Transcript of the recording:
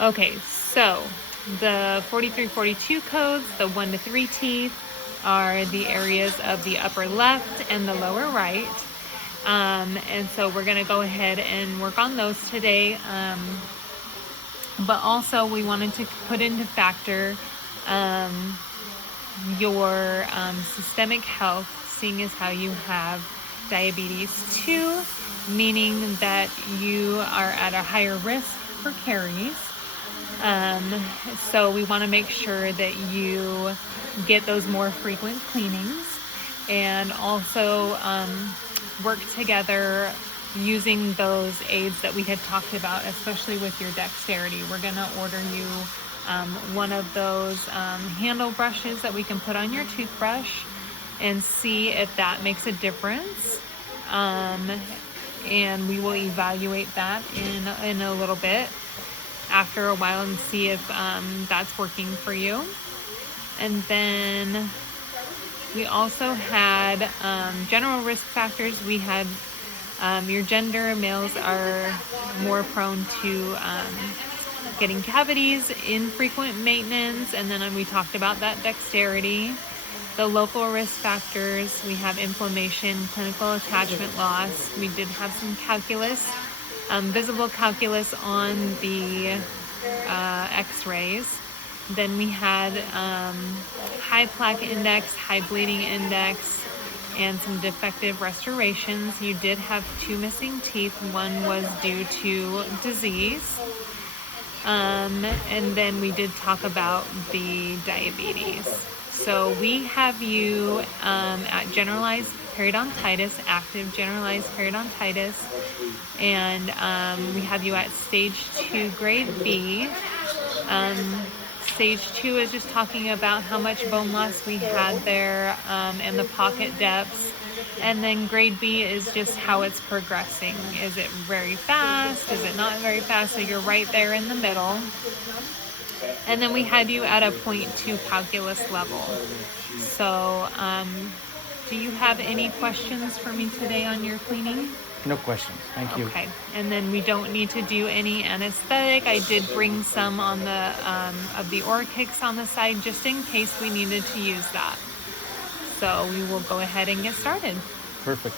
Okay, so the 4342 codes, the 1 to 3 teeth, are the areas of the upper left and the lower right. And so we're going to go ahead and work on those today. But also we wanted to put into factor your systemic health, seeing as how you have diabetes 2, meaning that you are at a higher risk for caries. So we want to make sure that you get those more frequent cleanings, and also work together using those aids that we had talked about, especially with your dexterity. We're going to order you one of those handle brushes that we can put on your toothbrush and see if that makes a difference. And we will evaluate that in a little bit after a while and see if that's working for you. And then we also had general risk factors. We had your gender. Males are more prone to getting cavities, infrequent maintenance, and then we talked about that dexterity. The local risk factors, we have inflammation, clinical attachment loss. We did have some calculus, visible calculus on the x-rays. Then we had high plaque index, high bleeding index, and some defective restorations. You did have 2 missing teeth. One was due to disease. And then we did talk about the diabetes. So we have you at generalized periodontitis, active generalized periodontitis, and we have you at stage 2, grade B. Stage 2 is just talking about how much bone loss we had there and the pocket depths. And then grade B is just how it's progressing. Is it very fast? Is it not very fast? So you're right there in the middle. And then we had you at a 0.2 calculus level. So do you have any questions for me today on your cleaning? No questions. Thank you. Okay. And then we don't need to do any anesthetic. I did bring some on the of the Orchix on the side just in case we needed to use that. So we will go ahead and get started. Perfect.